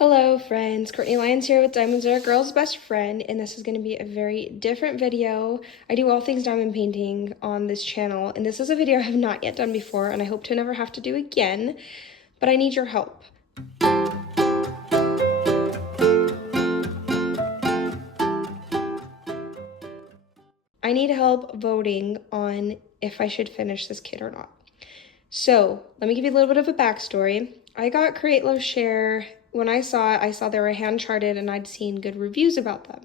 Hello friends, Courtney Lyons here with Diamonds Are a Girl's Best Friend, and this is going to be a very different video. I do all things diamond painting on this channel, and this is a video I have not yet done before, and I hope to never have to do again, but I need your help. I need help voting on if I should finish this kit or not. So, let me give you a little bit of a backstory. I got Create Love Share. When I saw it, I saw they were hand charted and I'd seen good reviews about them.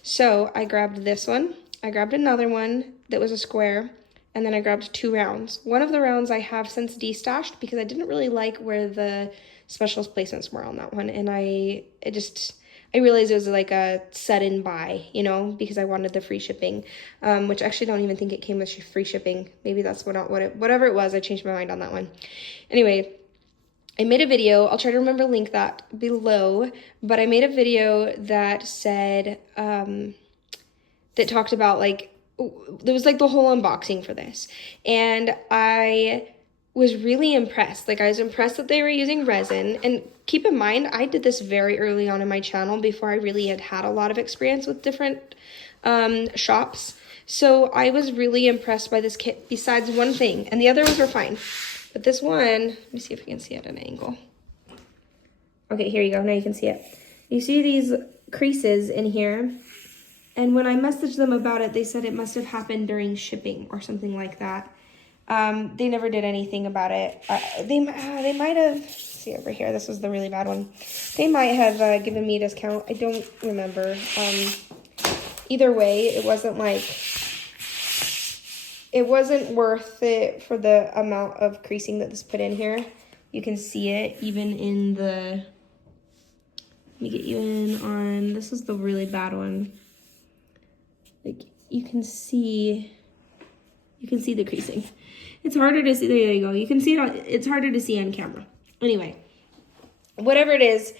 So I grabbed this one, I grabbed another one that was a square, and then I grabbed 2 rounds. One of the rounds I have since destashed because I didn't really like where the specials placements were on that one, and I realized it was like a set and buy, you know, because I wanted the free shipping, which I actually don't even think it came with free shipping. Maybe that's whatever it was, I changed my mind on that one. Anyway, I made a video, I'll try to remember to link that below, but I made a video that said, that talked about there was like the whole unboxing for this. And I was really impressed. I was impressed that they were using resin. And keep in mind, I did this very early on in my channel before I really had a lot of experience with different shops. So I was really impressed by this kit besides one thing, and the other ones were fine. But this one, let me see if I can see it at an angle. Okay, here you go. Now you can see it. You see these creases in here. And when I messaged them about it, they said it must have happened during shipping or something like that. They never did anything about it. They might have, see over here, this was the really bad one. They might have given me a discount. I don't remember. Either way, it wasn't worth it for the amount of creasing that this put in here. You can see it even in the, let me get you in on, this is the really bad one. You can see the creasing. It's harder to see, there you go. You can see it, it's harder to see on camera. Anyway, whatever it is,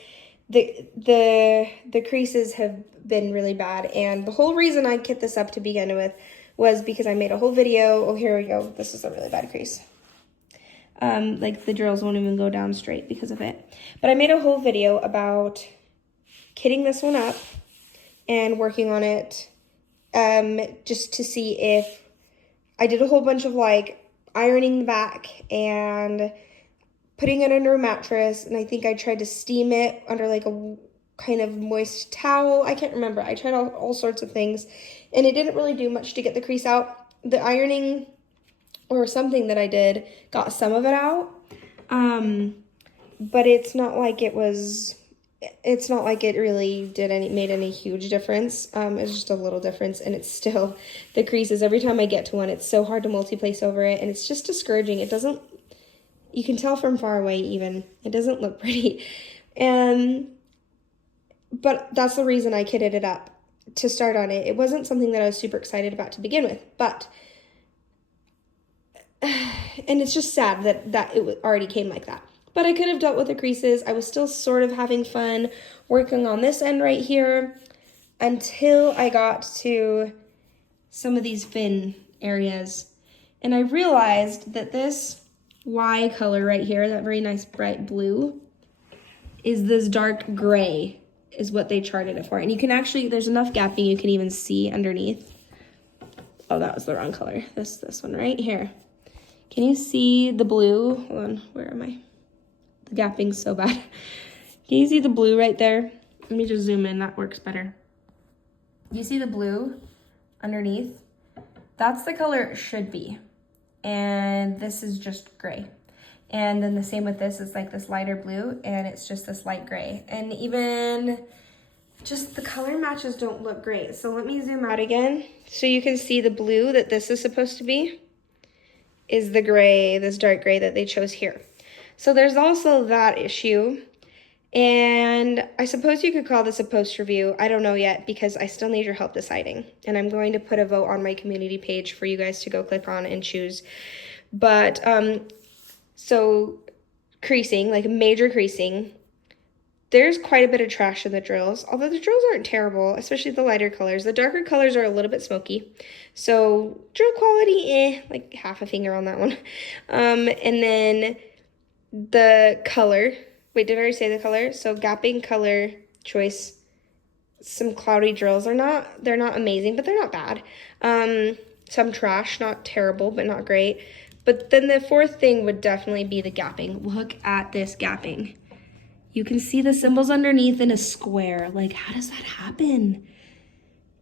the creases have been really bad, and the whole reason I kit this up to begin with was because I made a whole video. Oh, here we go. This is a really bad crease. The drills won't even go down straight because of it. But I made a whole video about kitting this one up and working on it, just to see if I did a whole bunch of ironing the back and putting it under a mattress, and I think I tried to steam it under a kind of moist towel. I can't remember. I tried all sorts of things, and it didn't really do much to get the crease out. The ironing or something that I did got some of it out, but it's not like it really made any huge difference. It's just a little difference, and it's still the creases. Every time I get to one, it's so hard to multi-place over it, and it's just discouraging. It doesn't, you can tell from far away even, it doesn't look pretty. But that's the reason I kitted it up, to start on it. It wasn't something that I was super excited about to begin with, and it's just sad that it already came like that. But I could have dealt with the creases. I was still sort of having fun working on this end right here until I got to some of these fin areas. And I realized that this Y color right here, that very nice bright blue, is this dark gray, is what they charted it for. And you can actually, there's enough gapping you can even see underneath. Oh, that was the wrong color. This one right here. Can you see the blue? Hold on, where am I? The gapping's so bad. Can you see the blue right there? Let me just zoom in, that works better. You see the blue underneath? That's the color it should be. And this is just gray. And then the same with this, it's like this lighter blue, and it's just this light gray. And even just the color matches don't look great. So let me zoom out again. So you can see the blue that this is supposed to be is the gray, this dark gray that they chose here. So there's also that issue. And I suppose you could call this a post review. I don't know yet, because I still need your help deciding. And I'm going to put a vote on my community page for you guys to go click on and choose. But, so creasing, major creasing, there's quite a bit of trash in the drills, although the drills aren't terrible, especially the lighter colors. The darker colors are a little bit smoky. So drill quality, half a finger on that one. And then the color Wait, did I already say the color? So gapping color choice, some cloudy drills they're not amazing, but they're not bad. Some trash, not terrible, but not great. But then the fourth thing would definitely be the gapping. Look at this gapping. You can see the symbols underneath in a square. Like, how does that happen?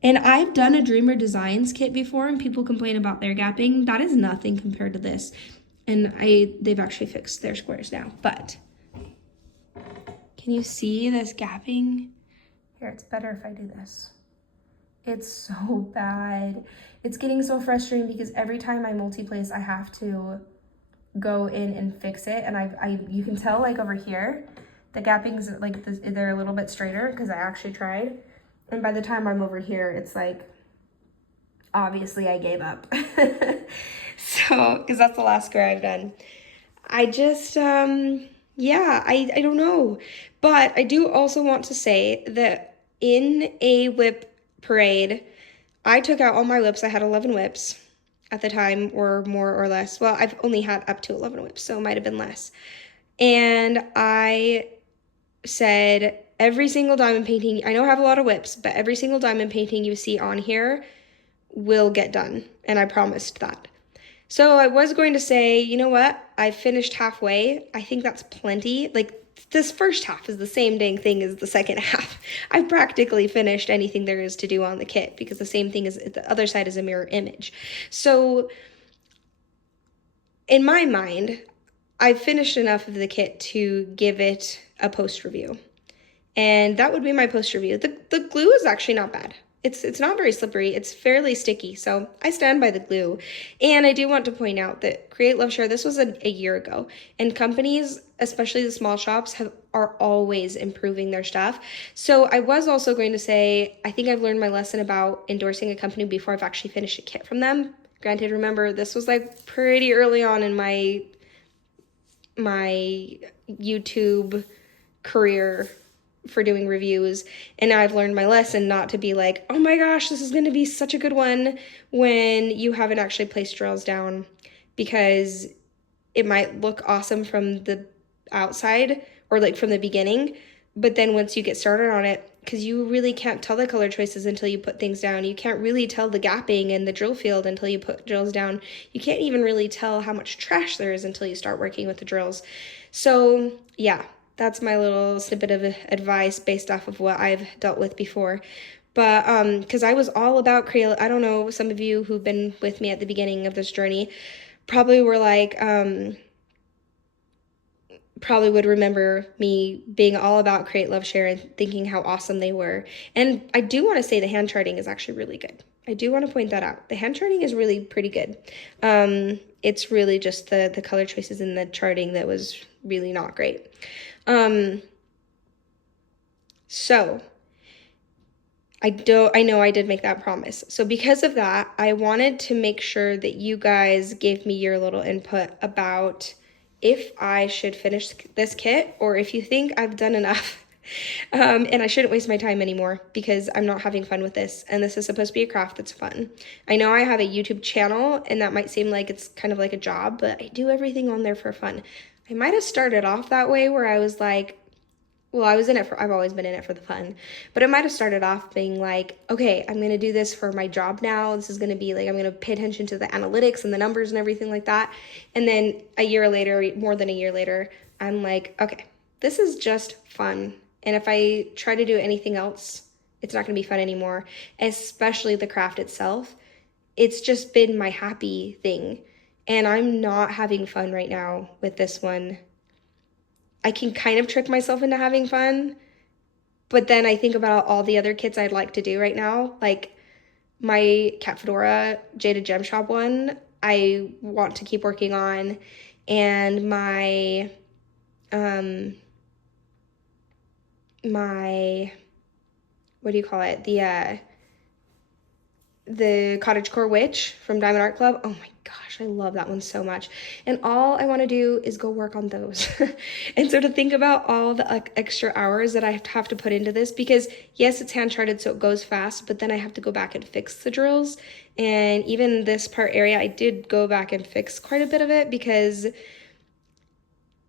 And I've done a Dreamer Designs kit before and people complain about their gapping. That is nothing compared to this. And they've actually fixed their squares now. But can you see this gapping? Here, it's better if I do this. It's so bad. It's getting so frustrating because every time I multi-place, I have to go in and fix it. And you can tell like over here, the gappings, like they're a little bit straighter because I actually tried. And by the time I'm over here, it's like, obviously I gave up. So, because that's the last square I've done. I just, yeah, I don't know. But I do also want to say that in a whip parade, I took out all my whips. I had 11 whips at the time, or more or less. Well, I've only had up to 11 whips, so it might have been less. And I said, every single diamond painting, I know I have a lot of whips, but every single diamond painting you see on here will get done. And I promised that. So I was going to say, you know what? I finished halfway. I think that's plenty. Like, this first half is the same dang thing as the second half. I've practically finished anything there is to do on the kit because the same thing is the other side is a mirror image. So in my mind, I've finished enough of the kit to give it a post review. And that would be my post review. The glue is actually not bad. It's not very slippery. It's fairly sticky, so I stand by the glue. And I do want to point out that Create Love Share, this was a year ago, and companies, especially the small shops, are always improving their stuff. So I was also going to say, I think I've learned my lesson about endorsing a company before I've actually finished a kit from them. Granted, remember, this was like pretty early on in my YouTube career for doing reviews, and now I've learned my lesson not to be like, oh my gosh, this is going to be such a good one when you haven't actually placed drills down, because it might look awesome from the outside or like from the beginning, but then once you get started on it, because you really can't tell the color choices until you put things down. You can't really tell the gapping and the drill field until you put drills down. You can't even really tell how much trash there is until you start working with the drills. So yeah, that's my little snippet of advice based off of what I've dealt with before. But because I was all about create, I don't know, some of you who've been with me at the beginning of this journey probably were like, probably would remember me being all about Create Love Share and thinking how awesome they were. And I do want to say the hand charting is actually really good. I do want to point that out. The hand charting is really pretty good. It's really just the color choices in the charting that was really not great. So I know I did make that promise. So because of that, I wanted to make sure that you guys gave me your little input about if I should finish this kit or if you think I've done enough. And I shouldn't waste my time anymore because I'm not having fun with this. And this is supposed to be a craft that's fun. I know I have a YouTube channel and that might seem like it's kind of like a job, but I do everything on there for fun. I might have started off that way where I was like, well, I've always been in it for the fun, but it might have started off being like, okay, I'm going to do this for my job now. This is going to be like, I'm going to pay attention to the analytics and the numbers and everything like that. And then a year later, more than a year later, I'm like, okay, this is just fun. And if I try to do anything else, it's not going to be fun anymore, especially the craft itself. It's just been my happy thing. And I'm not having fun right now with this one. I can kind of trick myself into having fun, but then I think about all the other kits I'd like to do right now. Like my Cat Fedora Jada Gem Shop one, I want to keep working on. And my, what do you call it? The Cottagecore Witch from Diamond Art Club. Oh my gosh, I love that one so much. And all I want to do is go work on those. And so to think about all the extra hours that I have to put into this, because yes, it's hand charted so it goes fast, but then I have to go back and fix the drills. And even this part area, I did go back and fix quite a bit of it because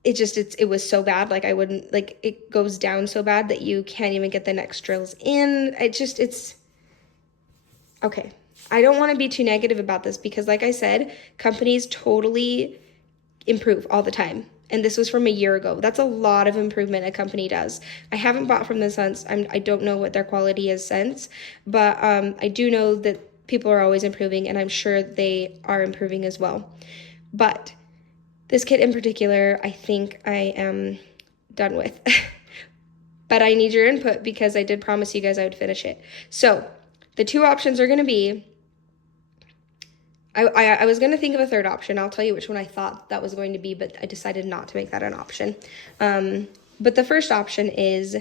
it was so bad. Like I wouldn't, like it goes down so bad that you can't even get the next drills in. It's okay. I don't want to be too negative about this because like I said, companies totally improve all the time. And this was from a year ago. That's a lot of improvement a company does. I haven't bought from them since. I don't know what their quality is since, but I do know that people are always improving, and I'm sure they are improving as well. But this kit in particular, I think I am done with. But I need your input because I did promise you guys I would finish it. So the two options are going to be, I was going to think of a third option. I'll tell you which one I thought that was going to be, but I decided not to make that an option. But the first option is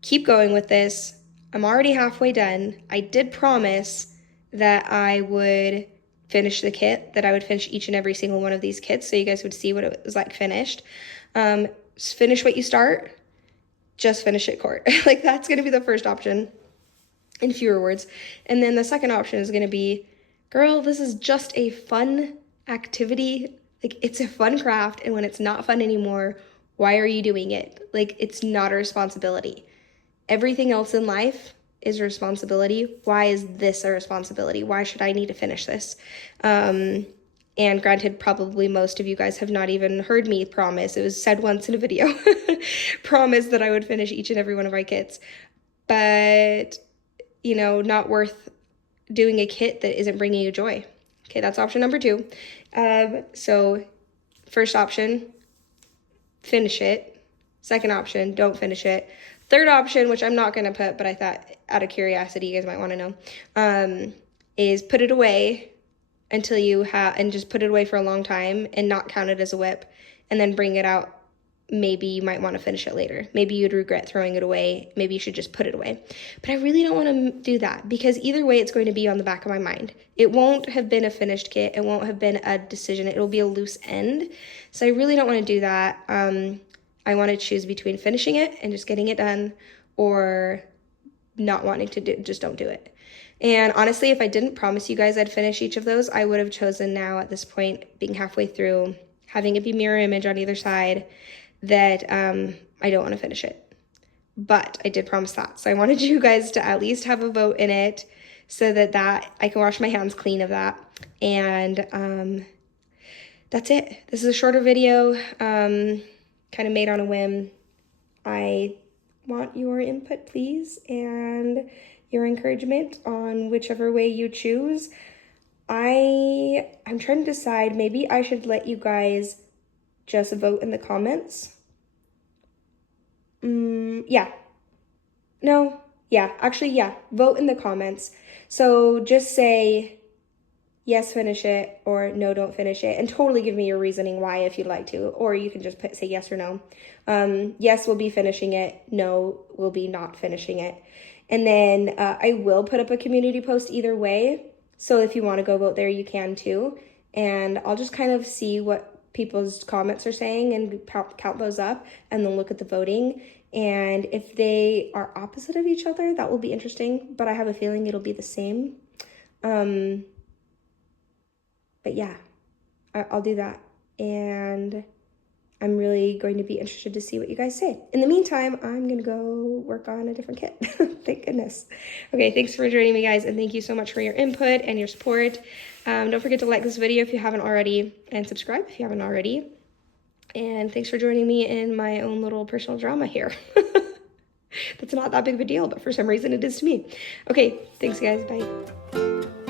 keep going with this. I'm already halfway done. I did promise that I would finish the kit, that I would finish each and every single one of these kits so you guys would see what it was like finished. Finish what you start, just finish it, Court. Like that's going to be the first option in fewer words. And then the second option is going to be, girl, this is just a fun activity. Like it's a fun craft, and when it's not fun anymore, why are you doing it? Like it's not a responsibility. Everything else in life is a responsibility. Why is this a responsibility? Why should I need to finish this? And granted, probably most of you guys have not even heard me promise. It was said once in a video. Promise that I would finish each and every one of my kits. But, you know, not worth doing a kit that isn't bringing you joy. Okay, that's option number 2. So first option, finish it. Second option, don't finish it. Third option, which I'm not going to put, but I thought out of curiosity you guys might want to know, is put it away until you have, and just put it away for a long time and not count it as a whip, and then bring it out. Maybe you might want to finish it later. Maybe you'd regret throwing it away. Maybe you should just put it away. But I really don't want to do that because either way, it's going to be on the back of my mind. It won't have been a finished kit. It won't have been a decision. It'll be a loose end. So I really don't want to do that. I want to choose between finishing it and just getting it done, or not wanting to do, just don't do it. And honestly, if I didn't promise you guys I'd finish each of those, I would have chosen now at this point, being halfway through, having it be mirror image on either side, that I don't want to finish it. But I did promise that. So I wanted you guys to at least have a vote in it so that I can wash my hands clean of that. And that's it. This is a shorter video, kind of made on a whim. I want your input, please, and your encouragement on whichever way you choose. I'm trying to decide, maybe I should let you guys just vote in the comments. Vote in the comments. So just say yes, finish it, or no, don't finish it, and totally give me your reasoning why if you'd like to, or you can just say yes or no. Yes, we'll be finishing it. No, we'll be not finishing it. And then I will put up a community post either way. So if you want to go vote there, you can too. And I'll just kind of see what people's comments are saying and count those up, and then look at the voting. And if they are opposite of each other, that will be interesting, but I have a feeling it'll be the same. But yeah, I'll do that. And I'm really going to be interested to see what you guys say. In the meantime, I'm going to go work on a different kit. Thank goodness. Okay, thanks for joining me, guys, and thank you so much for your input and your support. Don't forget to like this video if you haven't already, and subscribe if you haven't already. And thanks for joining me in my own little personal drama here. That's not that big of a deal, but for some reason it is to me. Okay, thanks, guys. Bye.